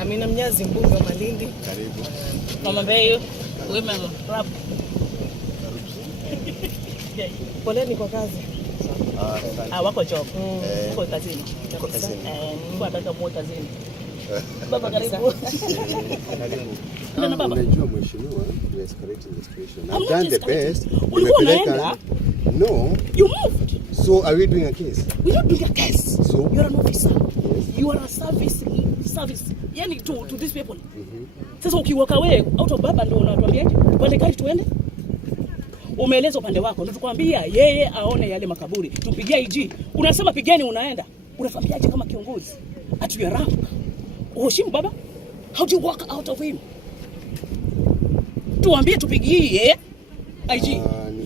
Amina Mnyazi, mbunge wa Malindi. Karibu. Mama Beyo, women rap. Poleni kwa kazi. Wako job. Wako kazini. Wako kazini. Nataka muwe kazini. Baba karibu. Baba. Unajua mheshimiwa, you escalating the situation. I've done the best. Unaenda? No. You moved. So are we doing a case? We're not doing a case. So you're an officer. Yes. You are a service. Yani to these people. Sasa ukiwaka wewe out of baba ndio unatuambiaje? Tupande gari tuende? Umeeleza upande wako ndio tukwambia yeye aone yale makaburi. Tumpigie IG. Unasema pigeni unaenda. Unafahambiaje kama kiongozi? At your rank. Uheshimu baba? How do you walk out of him? Tuambie tupigie IG.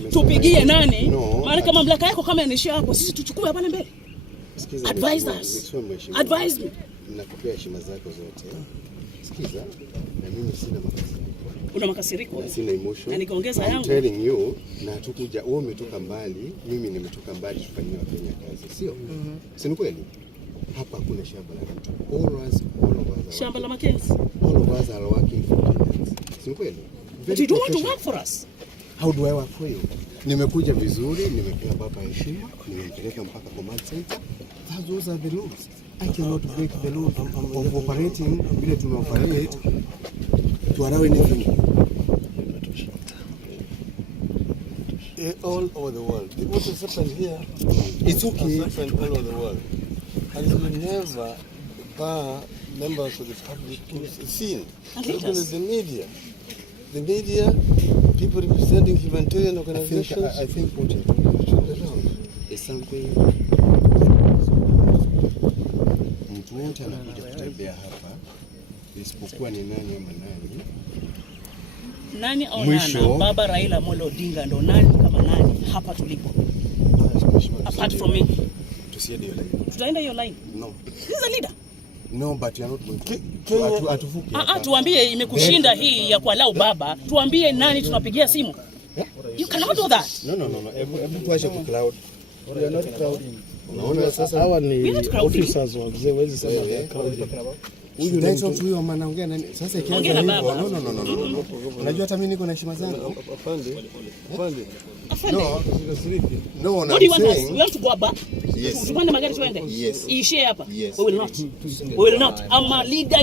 Tupigie nani? Maana kama mamlaka yako kama yanishia hapo sisi tuchukue hapa mbele. Advise us. Advise me. Nakupea heshima zako zote. Sikiza, na mimi sina makasiriko. Una makasiriko? Sina emotion. Na nikaongeza yangu. I'm telling you, na tukuja wewe umetoka mbali, mimi nimetoka mbali tufanyie Wakenya kazi, sio? Si ni kweli? Hapa kuna shamba la mtu. All of us. Shamba la Mackenzie. All of us are working for Kenyans. Si ni kweli? But you don't want to work for us. How do I work for you? Nimekuja vizuri, nimepea baba heshima, nimempeleka mpaka command center. Those are the laws. I cannot break the laws of operating vile tunaoperate to allow anything. All over the world. What has happened here, It's okay. has happened all over the world. And it will never bar members of the public to be seen. The media, people representing humanitarian organizations. I think what you're talking about is something. Mtu wote anakuja kutembea hapa isipokuwa ni nani ama nani. Nani onana baba Raila Molo Odinga ndo nani kama nani hapa tulipo. Apart from me. Tusiende hiyo line. Tutaenda hiyo line. No. He's a leader. No, but you are not going to atuvuke. Tuambie imekushinda hii ya kualau baba. Tuambie nani tunapigia simu. You cannot do that. No. Hebu tuache ku cloud. We are not crowding. Unaona sasa hawa ni officers wa wazee wezi sema crowding. Huyu ndio mtu huyo anaongea nani? Sasa ikianza hivyo. No. Unajua hata mimi niko na heshima zangu. Afande. No, what do you want us? We have to go back. Yes. Tupande magari tuende. Yes. Iishie hapa. Yes. We will not. I'm a leader.